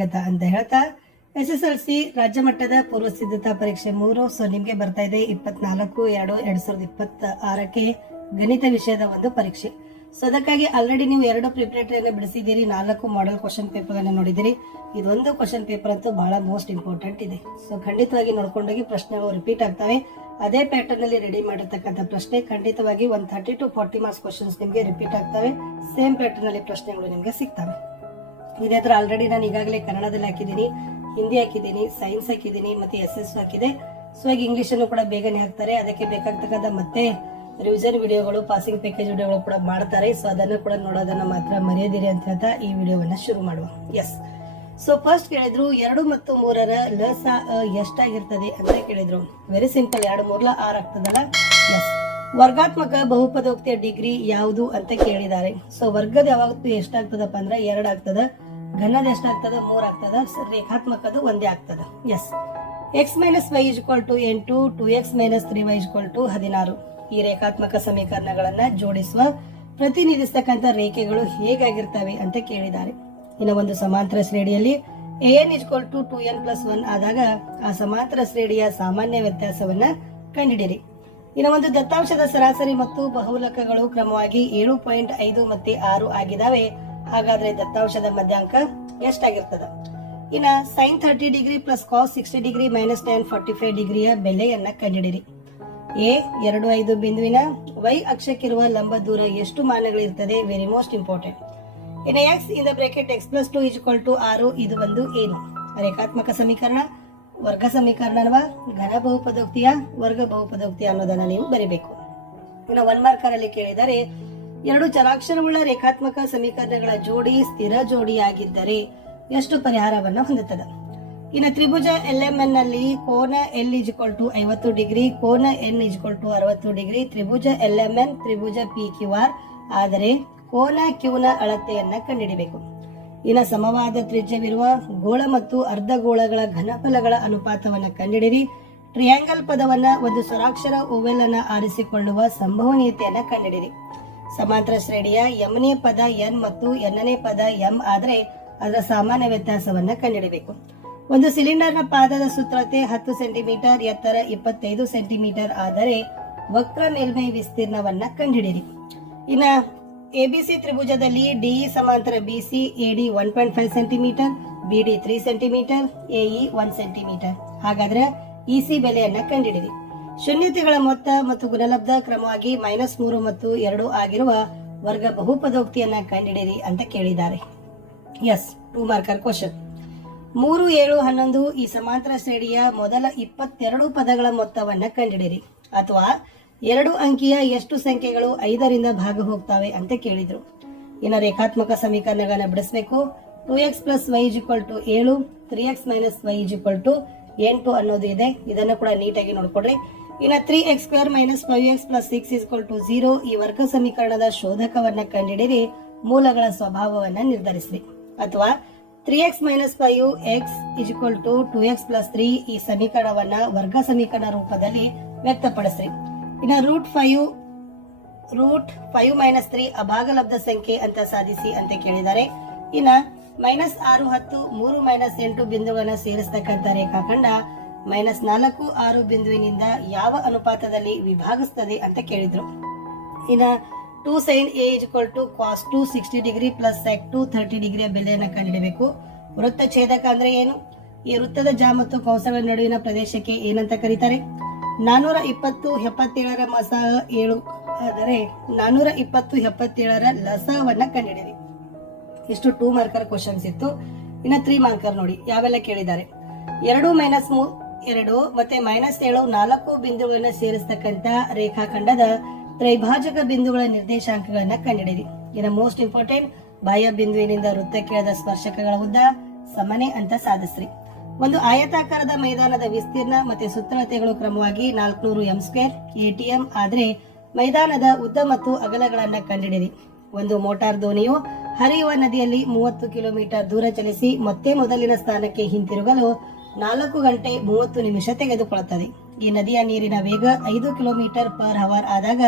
ಸ್ವಾಗತ ಅಂತ ಹೇಳ್ತಾ SSLC ರಾಜ್ಯ ಮಟ್ಟದ ಪೂರ್ವ ಸಿದ್ಧತಾ ಪರೀಕ್ಷೆ 3 ಸೊ ನಿಮಗೆ ಬರ್ತಾ ಇದೆ 24/2/2026ಕ್ಕೆ ಗಣಿತ ವಿಷಯದ ಒಂದು ಪರೀಕ್ಷೆ. ಸೊ ಅದಕ್ಕಾಗಿ ಆಲ್ರೆಡಿ ನೀವು 2 ಪ್ರಿಪರೇಟರಿಯನ್ನು ಬಿಡಿಸಿದ್ದೀರಿ, 4 ಮಾಡೆಲ್ ಕ್ವಶನ್ ಪೇಪರ್ ಅನ್ನು ನೋಡಿದಿರಿ. ಇದೊಂದು ಕ್ವಶನ್ ಪೇಪರ್ ಅಂತೂ ಬಹಳ ಮೋಸ್ಟ್ ಇಂಪಾರ್ಟೆಂಟ್ ಇದೆ. ಸೊ ಖಂಡಿತವಾಗಿ ನೋಡ್ಕೊಂಡೋಗಿ ಪ್ರಶ್ನೆಗಳು ರಿಪೀಟ್ ಆಗ್ತವೆ. ಅದೇ ಪ್ಯಾಟರ್ನ್ ಅಲ್ಲಿ ರೆಡಿ ಮಾಡಿರ್ತಕ್ಕಂಥ ಪ್ರಶ್ನೆ ಖಂಡಿತವಾಗಿ 30 to 40 ಮಾರ್ಕ್ಸ್ ಕ್ವಶನ್ಸ್ ನಿಮಗೆ ರಿಪೀಟ್ ಆಗ್ತವೆ. ಸೇಮ್ ಪ್ಯಾಟರ್ನ್ ಅಲ್ಲಿ ಪ್ರಶ್ನೆಗಳು ನಿಮಗೆ ಸಿಗ್ತವೆ. ಇದೇ ತರ ಆಲ್ರೆಡಿ ನಾನು ಈಗಾಗಲೇ ಕನ್ನಡದಲ್ಲಿ ಹಾಕಿದ್ದೀನಿ, ಹಿಂದಿ ಹಾಕಿದ್ದೀನಿ, ಸೈನ್ಸ್ ಹಾಕಿದ್ದೀನಿ, ಮತ್ತೆ SS ಹಾಕಿದೆ. ಸೊ ಈಗ ಇಂಗ್ಲಿಷ್ ಅನ್ನು ಕೂಡ ಬೇಗನೆ ಹಾಕ್ತಾರೆ. ಅದಕ್ಕೆ ಬೇಕಾಗ್ತಕ್ಕಂಥ ಮತ್ತೆ ರಿವಿಷನ್ ವಿಡಿಯೋಗಳು, ಪಾಸಿಂಗ್ ಪ್ಯಾಕೇಜ್ ವಿಡಿಯೋಗಳು ಕೂಡ ಮಾಡ್ತಾರೆ. ಸೊ ಅದನ್ನು ಕೂಡ ನೋಡೋದನ್ನ ಮಾತ್ರ ಮರೆಯದಿರಿ ಅಂತ ಹೇಳ್ತಾ ಈ ವಿಡಿಯೋವನ್ನ ಶುರು ಮಾಡುವ. ಎಸ್, ಸೊ ಫಸ್ಟ್ ಕೇಳಿದ್ರು 2 ಮತ್ತು 3ರ ಲಸ ಎಷ್ಟಾಗಿರ್ತದೆ ಅಂತ ಕೇಳಿದ್ರು. ವೆರಿ ಸಿಂಪಲ್, 2 3 6 ಆಗ್ತದಲ್ಲ. ಎಸ್, ವರ್ಗಾತ್ಮಕ ಬಹುಪದೋಕ್ತಿಯ ಡಿಗ್ರಿ ಯಾವುದು ಅಂತ ಕೇಳಿದ್ದಾರೆ. ಸೊ ವರ್ಗದ ಯಾವತ್ತು ಎಷ್ಟಾಗ್ತದಪ್ಪ ಅಂದ್ರೆ 2 ಆಗ್ತದ, ಘನದ ಎಷ್ಟಾಗ್ತದ 3 ಆಗ್ತದ, ರೇಖಾತ್ಮಕದ 1 ಆಗ್ತದ. Yes, x - y = 8, 2x - 3y = 16. ಈ ರೇಖಾತ್ಮಕ ಸಮೀಕರಣಗಳನ್ನ ಜೋಡಿಸುವ ಪ್ರತಿನಿಧಿಸ್ತಕ್ಕಂಥ ರೇಖೆಗಳು ಹೇಗಾಗಿರ್ತವೆ ಅಂತ ಕೇಳಿದ್ದಾರೆ. ಇನ್ನು ಒಂದು ಸಮಾಂತರ ಶ್ರೇಣಿಯಲ್ಲಿ an = 2n+1 ಆದಾಗ ಆ ಸಮಾಂತರ ಶ್ರೇಣಿಯ ಸಾಮಾನ್ಯ ವ್ಯತ್ಯಾಸವನ್ನ ಕಂಡುಹಿಡಿಯಿರಿ. ಇನ್ನು ಒಂದು ದತ್ತಾಂಶದ ಸರಾಸರಿ ಮತ್ತು ಬಹುಲಕಗಳು ಕ್ರಮವಾಗಿ 7.5 ಮತ್ತೆ 6 ಆಗಿದಾವೆ. ಹಾಗಾದ್ರೆ ದತ್ತಾಂಶದ ಮಧ್ಯಾಂಕ ಎಷ್ಟಾಗಿರ್ತದ? ಇನ್ನ sin 30 degree plus cos 60 degree minus tan 45 ಡಿಗ್ರಿಯ ಬೆಲೆಯನ್ನ ಕಂಡುಹಿಡಿಯಿರಿ. A 25 ಬಿಂದುವಿನ y ಅಕ್ಷಕ್ಕಿರುವ ಲಂಬ ದೂರ ಎಷ್ಟು ಮಾನಗಳಿರ್ತದೆ? Very most important. ಇನ್ನು x in the bracket x + 2 = 6 ಇದು ಒಂದು ಏನು? ರೇಖಾತ್ಮಕ ಸಮೀಕರಣ, ವರ್ಗ ಸಮೀಕರಣವ, ಘನ ಬಹುಪದೋಕ್ತಿಯ, ವರ್ಗ ಬಹುಪದೋಕ್ತಿಯ ಅನ್ನೋದನ್ನ ನೀವು ಬರೀಬೇಕು. ಇನ್ನು 1 ಮಾರ್ಕರ್ ಅಲ್ಲಿ ಕೇಳಿದರೆ 2 ಚರಾಕ್ಷರವುಳ್ಳ ರೇಖಾತ್ಮಕ ಸಮೀಕರಣಗಳ ಜೋಡಿ ಸ್ಥಿರ ಜೋಡಿಯಾಗಿದ್ದರೆ ಎಷ್ಟು ಪರಿಹಾರವನ್ನ ಹೊಂದುತ್ತದೆ? ಇನ್ನು ತ್ರಿಭುಜ LMN ನಲ್ಲಿ ಕೋನ L = 50 ಡಿಗ್ರಿ, ಕೋನ N = 60 ಡಿಗ್ರಿ. ತ್ರಿಭುಜ LMN ತ್ರಿಭುಜ PQR ಆದರೆ ಕೋನ Q ನ ಅಳತೆಯನ್ನ ಕಂಡುಹಿಡಿಯಬೇಕು. ಇನ್ನು ಸಮವಾದ ತ್ರಿಜ್ಯವಿರುವ ಗೋಳ ಮತ್ತು ಅರ್ಧಗೋಳಗಳ ಘನಫಲಗಳ ಅನುಪಾತವನ್ನ ಕಂಡುಹಿಡಿಯಿರಿ. ಟ್ರಿಯಾಂಗಲ್ ಪದವನ್ನ ಒಂದು ಸ್ವರಾಕ್ಷರ ಓವೆಲ್ ಅನ್ನ ಆರಿಸಿಕೊಳ್ಳುವ ಸಂಭವನೀಯತೆಯನ್ನ ಕಂಡುಹಿಡಿಯಿರಿ. ಸಮಾಂತರ ಶ್ರೇಣಿಯ mನೇ ಪದ n ಮತ್ತು nನೇ ಪದ m ಆದ್ರೆ ಅದರ ಸಾಮಾನ್ಯ ವ್ಯತ್ಯಾಸವನ್ನ ಕಂಡುಹಿಡಿಯಬೇಕು. ಒಂದು ಸಿಲಿಂಡರ್ನ ಪಾದದ ಸುತ್ತಳತೆ 10 ಸೆಂಟಿಮೀಟರ್, ಎತ್ತರ 25 ಸೆಂಟಿಮೀಟರ್ ಆದರೆ ವಕ್ರ ಮೇಲ್ಮೈ ವಿಸ್ತೀರ್ಣವನ್ನ ಕಂಡುಹಿಡಿಯಿರಿ. ಇನ್ನ ABC ತ್ರಿಭುಜದಲ್ಲಿ DE ಸಮಾಂತರ BC, AD 1.5 centimetre, BD 3 centimetre, AE 1 centimetre. ಹಾಗಾದ್ರೆ EC ಬೆಲೆಯನ್ನ ಕಂಡುಹಿಡಿಯಿರಿ. ಶೂನ್ಯತೆಗಳ ಮೊತ್ತ ಮತ್ತು ಗುಣಲಬ್ಧ ಕ್ರಮವಾಗಿ -3 ಮತ್ತು 2 ಆಗಿರುವ ವರ್ಗ ಬಹುಪದೋಕ್ತಿಯನ್ನ ಕಂಡುಹಿಡಿಯಿರಿ ಅಂತ ಕೇಳಿದ್ದಾರೆ. S, 2 marker question. 3, 7, 11 ಈ ಸಮಾಂತರ ಶ್ರೇಣಿಯ ಮೊದಲ 22 ಪದಗಳ ಮೊತ್ತವನ್ನ ಕಂಡುಹಿಡಿಯಿರಿ. ಅಥವಾ 2 ಅಂಕಿಯ ಎಷ್ಟು ಸಂಖ್ಯೆಗಳು 5ರಿಂದ ಭಾಗ ಹೋಗ್ತವೆ ಅಂತ ಕೇಳಿದ್ರು. ಇನ್ನು ರೇಖಾತ್ಮಕ ಸಮೀಕರಣಗಳನ್ನ ಬಿಡಿಸಬೇಕು. 2x + y = 7, 3x - y = 8 ಅನ್ನೋದು ಇದೆ. ಇದನ್ನು ಕೂಡ ನೀಟಾಗಿ ನೋಡ್ಕೊಡ್ರಿ. ಇನ್ನು 3x² - 5x + 6 = 0 ಈ ವರ್ಗ ಸಮೀಕರಣದ ಶೋಧಕವನ್ನ ಕಂಡುಹಿಡಿಯಿರಿ. ಮೂಲಗಳ ಸ್ವಭಾವವನ್ನ ನಿರ್ಧರಿಸಿರಿ. ಅಥವಾ 3x - 5x = 2x + 3 ಈ ಸಮೀಕರಣವನ್ನ ವರ್ಗ ಸಮೀಕರಣ ರೂಪದಲ್ಲಿ ವ್ಯಕ್ತಪಡಿಸ್ರಿ. ಇನ್ನು √5 - 3 ಅಭಾಗಲಬ್ಧ ಸಂಖ್ಯೆ ಅಂತ ಸಾಧಿಸಿ ಅಂತ ಕೇಳಿದ್ದಾರೆ. ಇನ್ನ -6, 10, 3, - 8 ಬಿಂದುಗಳನ್ನ ಸೇರಿಸತಕ್ಕಂಥ ರೇಖಾಖಂಡ -4, 6 ಬಿಂದುವಿನಿಂದ ಯಾವ ಅನುಪಾತದಲ್ಲಿ ವಿಭಾಗಿಸುತ್ತದೆ ಅಂತ ಕೇಳಿದ್ರು. ಇನ್ನ 2 sin A = cos 2 60 degree plus sec 2 30 ಡಿಗ್ರಿಯ ಬೆಲೆಯನ್ನು ಕಂಡುಹಿಡಿಯಬೇಕು. ವೃತ್ತ ಛೇದಕ ಅಂದ್ರೆ ಏನು? ಈ ವೃತ್ತದ ಜ ಮತ್ತು ಕಂಸಗಳ ನಡುವಿನ ಪ್ರದೇಶಕ್ಕೆ ಏನಂತ ಕರೀತಾರೆ? 420 77ರ ಮಸ 7 ಆದರೆ 420 77ರ ಲಸವನ್ನ ಕಂಡುಹಿಡಿಯಿರಿ. ಇಷ್ಟು 2 ಮಾರ್ಕರ್ ಕ್ವಶನ್ಸ್ ಇತ್ತು. ಇನ್ನು 3 ಮಾರ್ಕರ್ ನೋಡಿ ಯಾವೆಲ್ಲ ಕೇಳಿದ್ದಾರೆ. 2 - 2 ಮತ್ತೆ -7 4 ಬಿಂದುಗಳನ್ನ ಸೇರಿಸತಕ್ಕಂತ ರೇಖಾಖಂಡದ ತ್ರೈಭಾಜಕ ಬಿಂದುಗಳ ನಿರ್ದೇಶಾಂಕಗಳನ್ನ ಕಂಡುಹಿಡಿಯಿರಿ. ಇನ್ನು ಮೋಸ್ಟ್ ಇಂಪಾರ್ಟೆಂಟ್, ಬಾಹ್ಯ ಬಿಂದುವಿನಿಂದ ವೃತ್ತಕ್ಕಿಳಿದ ಸ್ಪರ್ಶಕಗಳ ಉದ್ದ ಸಮನೆ ಅಂತ ಸಾಧಿಸ್ರಿ. ಒಂದು ಆಯತಾಕಾರದ ಮೈದಾನದ ವಿಸ್ತೀರ್ಣ ಮತ್ತೆ ಸುತ್ತಳತೆಗಳು ಕ್ರಮವಾಗಿ 400 m² ATM ಆದ್ರೆ ಮೈದಾನದ ಉದ್ದ ಮತ್ತು ಅಗಲಗಳನ್ನ ಕಂಡುಹಿಡಿಯಿರಿ. ಒಂದು ಮೋಟಾರ್ ದೋಣಿಯು ಹರಿಯುವ ನದಿಯಲ್ಲಿ 30 ಕಿಲೋಮೀಟರ್ ದೂರ ಚಲಿಸಿ ಮತ್ತೆ ಮೊದಲಿನ ಸ್ಥಾನಕ್ಕೆ ಹಿಂತಿರುಗಲು 4 ಗಂಟೆ 30 ನಿಮಿಷ ತೆಗೆದುಕೊಳ್ಳುತ್ತದೆ. ಈ ನದಿಯ ನೀರಿನ ವೇಗ 5 km/h ಆದಾಗ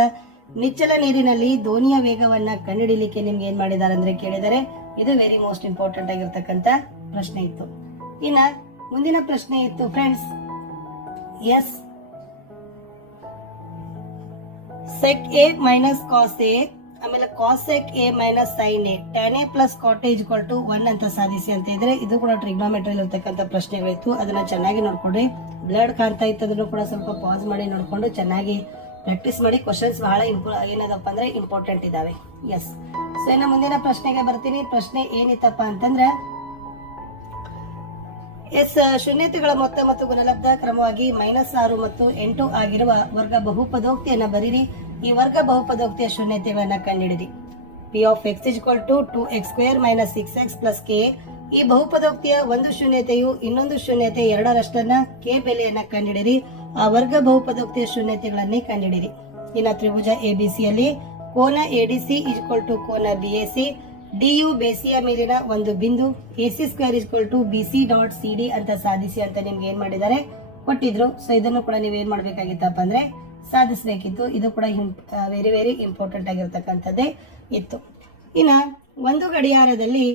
ನಿಚ್ಚಲ ನೀರಿನಲ್ಲಿ ದೋಣಿಯ ವೇಗವನ್ನ ಕಂಡುಹಿಡಿಯಲಿಕ್ಕೆ ನಿಮ್ಗೆ ಏನ್ ಮಾಡಿದ್ದಾರೆ ಅಂದ್ರೆ ಕೇಳಿದರೆ ಇದು ವೆರಿ ಮೋಸ್ಟ್ ಇಂಪಾರ್ಟೆಂಟ್ ಆಗಿರ್ತಕ್ಕಂಥ ಪ್ರಶ್ನೆ ಇತ್ತು. ಇನ್ನ ಮುಂದಿನ ಪ್ರಶ್ನೆ ಇತ್ತು ಫ್ರೆಂಡ್ಸ್, ಎಸ್ sec A minus cos A, ಆಮೇಲೆ cosec A minus sine A, tan A plus cot A equal to 1 ಅಂತ ಸಾಧಿಸಿ ಅಂತ ಇದ್ರೆ ಇದು ಕೂಡ ಟ್ರಿಗ್ನೋಮೆಟ್ರಿ ಇರ್ತಕ್ಕಂಥ ಪ್ರಶ್ನೆಗಳಿತ್ತು. ಅದನ್ನ ಚೆನ್ನಾಗಿ ನೋಡ್ಕೊಂಡ್ರಿ. ಬ್ಲಡ್ ಕಾಣ್ತಾ ಇತ್ತು, ಅದನ್ನು ಕೂಡ ಸ್ವಲ್ಪ ಪಾಸ್ ಮಾಡಿ ನೋಡ್ಕೊಂಡು ಚೆನ್ನಾಗಿ ಪ್ರಾಕ್ಟೀಸ್ ಮಾಡಿ. ಕ್ವಶನ್ಸ್ ಬಹಳ ಏನದಪ್ಪ ಅಂದ್ರೆ ಇಂಪಾರ್ಟೆಂಟ್ ಇದಾವೆ. ಎಸ್, ಸೊ ಇನ್ನು ಮುಂದಿನ ಪ್ರಶ್ನೆಗೆ ಬರ್ತೀನಿ. ಪ್ರಶ್ನೆ ಏನಿತ್ತಪ್ಪ ಅಂತಂದ್ರೆ, ಎಸ್ ಶೂನ್ಯತೆಗಳ ಮೊತ್ತ ಮತ್ತು ಗುಣಲಬ್ಧ ಕ್ರಮವಾಗಿ -6 ಮತ್ತು 8 ಆಗಿರುವ ವರ್ಗ ಬಹುಪದೋಕ್ತಿಯನ್ನ ಬರೀರಿ. ಈ ವರ್ಗ ಬಹುಪದೋಕ್ತಿಯ ಶೂನ್ಯತೆಗಳನ್ನ ಕಂಡುಹಿಡಿದಿ. p of x = 2x² - 6x + k. ಈ ಬಹುಪದೋಕ್ತಿಯ ಒಂದು ಶೂನ್ಯತೆಯು ಇನ್ನೊಂದು ಶೂನ್ಯತೆ 2ರಷ್ಟನ್ನ k ಬೆಲೆಯನ್ನ ಕಂಡುಹಿಡಿರಿ. ಆ ವರ್ಗ ಬಹುಪದೋಕ್ತಿಯ ಶೂನ್ಯತೆಗಳನ್ನೇ ಕಂಡುಹಿಡಿರಿ. ಇನ್ನು ತ್ರಿಭುಜ ಎಬಿಸಿಯಲ್ಲಿ ಕೋನ ADC = ಕೋನ BAC, DU ಬೇಸಿಯ ಮೇಲಿನ ಒಂದು ಬಿಂದು, AC² = BC.CD ಅಂತ ಸಾಧಿಸಿ ಅಂತ ನಿಮ್ಗೆ ಏನ್ ಮಾಡಿದ್ದಾರೆ ಕೊಟ್ಟಿದ್ರು. ಸೊ ಇದನ್ನು ಕೂಡ ನೀವೇನ್ ಮಾಡ್ಬೇಕಾಗಿತ್ತಪ್ಪ ಅಂದ್ರೆ ಸಾಧಿಸಬೇಕಿತ್ತು. ಇದು ಕೂಡ ವೆರಿ ವೆರಿ ಇಂಪಾರ್ಟೆಂಟ್ ಆಗಿರ್ತಕ್ಕಂಥದ್ದೇ ಇತ್ತು. ಇನ್ನ ಒಂದು ಗಡಿಯಾರದಲ್ಲಿ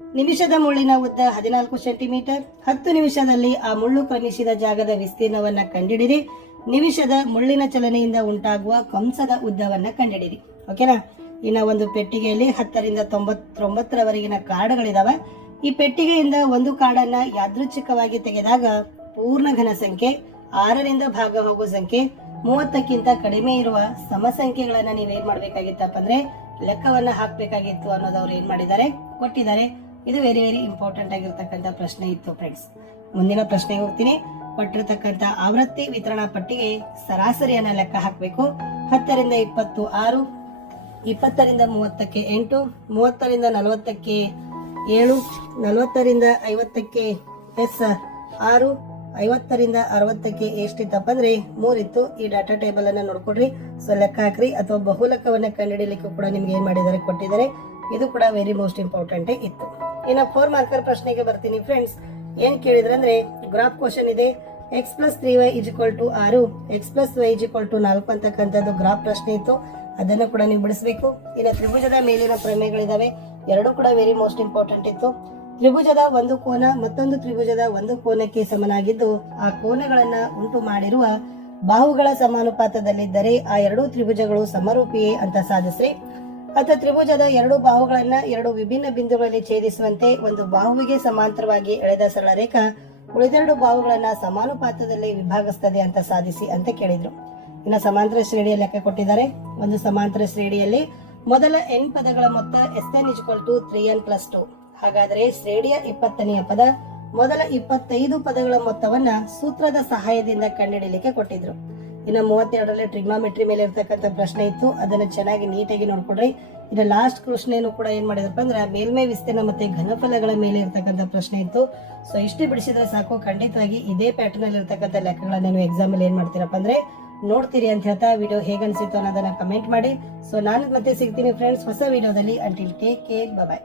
ನಿಮಿಷದ ಮುಳ್ಳಿನ ಉದ್ದ 14 ಸೆಂಟಿಮೀಟರ್. 10 ನಿಮಿಷದಲ್ಲಿ ಆ ಮುಳ್ಳು ಕ್ರಮಿಸಿದ ಜಾಗದ ವಿಸ್ತೀರ್ಣವನ್ನ ಕಂಡುಹಿಡಿರಿ. ನಿಮಿಷದ ಮುಳ್ಳಿನ ಚಲನೆಯಿಂದ ಉಂಟಾಗುವ ಕಂಸದ ಉದ್ದವನ್ನ ಕಂಡುಹಿಡಿರಿ. ಓಕೆನಾ. ಇನ್ನ ಒಂದು ಪೆಟ್ಟಿಗೆಯಲ್ಲಿ 10 ರಿಂದ 99ರವರೆಗಿನ ಕಾರ್ಡ್ಗಳಿದಾವೆ. ಈ ಪೆಟ್ಟಿಗೆಯಿಂದ ಒಂದು ಕಾರ್ಡನ್ನ ಯಾದೃಚ್ಛಿಕವಾಗಿ ತೆಗೆದಾಗ ಪೂರ್ಣ ಘನ ಸಂಖ್ಯೆ, 6 ರಿಂದ ಭಾಗ ಹೋಗುವ ಸಂಖ್ಯೆ, 30ಕ್ಕಿಂತ ಕಡಿಮೆ ಇರುವ ಸಮ ಸಂಖ್ಯೆಗಳನ್ನ ನೀವೇನ್ ಮಾಡ್ಬೇಕಾಗಿತ್ತಪ್ಪ ಅಂದ್ರೆ ಲೆಕ್ಕವನ್ನ ಹಾಕ್ಬೇಕಾಗಿತ್ತು ಅನ್ನೋದು ಅವ್ರು ಏನ್ ಮಾಡಿದ್ದಾರೆ ಕೊಟ್ಟಿದ್ದಾರೆ. ಇದು ವೆರಿ ವೆರಿ ಇಂಪಾರ್ಟೆಂಟ್ ಆಗಿರ್ತಕ್ಕಂಥ ಪ್ರಶ್ನೆ ಇತ್ತು ಫ್ರೆಂಡ್ಸ್. ಮುಂದಿನ ಪ್ರಶ್ನೆಗೆ ಹೋಗ್ತೀನಿ. ಕೊಟ್ಟಿರ್ತಕ್ಕಂಥ ಆವೃತ್ತಿ ವಿತರಣಾ ಪಟ್ಟಿಗೆ ಸರಾಸರಿಯನ್ನ ಲೆಕ್ಕ ಹಾಕಬೇಕು. 10 ರಿಂದ 20 6, 20 ರಿಂದ 30ಕ್ಕೆ 8, 30 ರಿಂದ 40ಕ್ಕೆ 7, 40 ರಿಂದ 50ಕ್ಕೆ 6, 50 ರಿಂದ 60ಕ್ಕೆ ಎಷ್ಟಿತ್ತಪ್ಪ ಅಂದ್ರೆ 3 ಇತ್ತು. ಈ ಡಾಟಾ ಟೇಬಲ್ ಅನ್ನ ನೋಡ್ಕೊಡ್ರಿ. ಸೊ ಲೆಕ್ಕ ಹಾಕ್ರಿ, ಅಥವಾ ಬಹುಲಕವನ್ನ ಕಂಡುಹಿಡಿಯಲಿಕ್ಕೂ ಕೂಡ ನಿಮ್ಗೆ ಏನ್ ಮಾಡಿದ್ದಾರೆ ಕೊಟ್ಟಿದ್ದಾರೆ. ಇದು ಕೂಡ ವೆರಿ ಮೋಸ್ಟ್ ಇಂಪಾರ್ಟೆಂಟ್ ಇತ್ತು. ಇನ್ನು 4 ಮಾರ್ಕರ್ ಪ್ರಶ್ನೆಗೆ ಬರ್ತೀನಿ ಫ್ರೆಂಡ್ಸ್. ಏನ್ ಕೇಳಿದ್ರೆ ಅಂದ್ರೆ ಗ್ರಾಫ್ ಕ್ವಶನ್ ಇದೆ. x + 3y = 6, x + y = 4 ಅಂತಕ್ಕಂಥದ್ದು ಗ್ರಾಫ್ ಪ್ರಶ್ನೆ ಇತ್ತು. ಅದನ್ನು ಕೂಡ ನೀವು ಬಿಡಿಸಬೇಕು. ಇನ್ನು ತ್ರಿಭುಜದ ಮೇಲಿನ ಪ್ರಮೇಯಗಳಿದಾವೆ. ಎರಡೂ ಕೂಡ ವೆರಿ ಮೋಸ್ಟ್ ಇಂಪಾರ್ಟೆಂಟ್ ಇತ್ತು. ತ್ರಿಭುಜದ ಒಂದು ಕೋನ ಮತ್ತೊಂದು ತ್ರಿಭುಜದ ಒಂದು ಕೋನಕ್ಕೆ ಸಮನಾಗಿದ್ದು ಆ ಕೋನಗಳನ್ನ ಉಂಟು ಮಾಡಿರುವ ಬಾಹುಗಳ ಸಮಾನುಪಾತದಲ್ಲಿದ್ದರೆ ಆ ಎರಡೂ ತ್ರಿಭುಜಗಳು ಸಮರೂಪಿಯೇ ಅಂತ ಸಾಧಿಸ್ರಿ. ಅಥವಾ ತ್ರಿಭುಜದ ಎರಡು ಬಾಹುಗಳನ್ನ ಎರಡು ವಿಭಿನ್ನ ಬಿಂದುಗಳಲ್ಲಿ ಛೇದಿಸುವಂತೆ ಒಂದು ಬಾಹುವಿಗೆ ಸಮಾಂತರವಾಗಿ ಎಳೆದ ಸರಳ ರೇಖಾ ಉಳಿದೆರಡು ಬಾಹುಗಳನ್ನ ಸಮಾನುಪಾತದಲ್ಲಿ ವಿಭಾಗಿಸ್ತದೆ ಅಂತ ಸಾಧಿಸಿ ಅಂತ ಕೇಳಿದ್ರು. ಇನ್ನು ಸಮಾಂತರ ಶ್ರೇಣಿಯ ಲೆಕ್ಕ ಕೊಟ್ಟಿದ್ದಾರೆ. ಒಂದು ಸಮಾಂತರ ಶ್ರೇಣಿಯಲ್ಲಿ ಮೊದಲ n ಪದಗಳ ಮೊತ್ತ Sn = 3n + 2. ಹಾಗಾದರೆ ಶ್ರೇಣಿಯ 20ನೆಯ ಪದ ಮೊದಲ 25 ಪದಗಳ ಮೊತ್ತವನ್ನ ಸೂತ್ರದ ಸಹಾಯದಿಂದ ಕಂಡುಹಿಡಿಯಲಿಕ್ಕೆ ಕೊಟ್ಟಿದ್ರು. ಇನ್ನು 32ರಲ್ಲಿ ಟ್ರಿಗ್ನೋಮೆಟ್ರಿ ಮೇಲೆ ಇರ್ತಕ್ಕಂಥ ಪ್ರಶ್ನೆ ಇತ್ತು. ಅದನ್ನ ಚೆನ್ನಾಗಿ ನೀಟಾಗಿ ನೋಡ್ಕೊಡ್ರಿ. ಇನ್ನು ಲಾಸ್ಟ್ ಪ್ರಶ್ನೆಯನ್ನು ಕೂಡ ಏನ್ ಮಾಡಿದ್ರಪ್ಪ ಅಂದ್ರೆ ಮೇಲ್ಮೈ ವಿಸ್ತೀರ್ಣ ಮತ್ತೆ ಘನಫಲಗಳ ಮೇಲೆ ಇರ್ತಕ್ಕಂಥ ಪ್ರಶ್ನೆ ಇತ್ತು. ಸೊ ಇಷ್ಟು ಬಿಡಿಸಿದ್ರೆ ಸಾಕು. ಖಂಡಿತವಾಗಿ ಇದೇ ಪ್ಯಾಟರ್ನ್ ಅಲ್ಲಿ ಇರ್ತಕ್ಕಂಥ ಲೆಕ್ಕಗಳನ್ನ ನೀವು ಎಕ್ಸಾಮ್ ಅಲ್ಲಿ ಏನ್ ಮಾಡ್ತೀರಪ್ಪ ಅಂದ್ರೆ ನೋಡ್ತೀರಿ ಅಂತ ಹೇಳ್ತಾ ವಿಡಿಯೋ ಹೇಗೆ ಅನ್ಸಿತ್ತು ಅನ್ನೋದನ್ನ ಕಮೆಂಟ್ ಮಾಡಿ. ಸೊ ನಾನು ಮತ್ತೆ ಸಿಗ್ತೀನಿ ಫ್ರೆಂಡ್ಸ್ ಹೊಸ ವಿಡಿಯೋದಲ್ಲಿ. ಅಂಟಿಲ್ ಟೇಕ್ ಕೇರ್, ಬಾಯ್.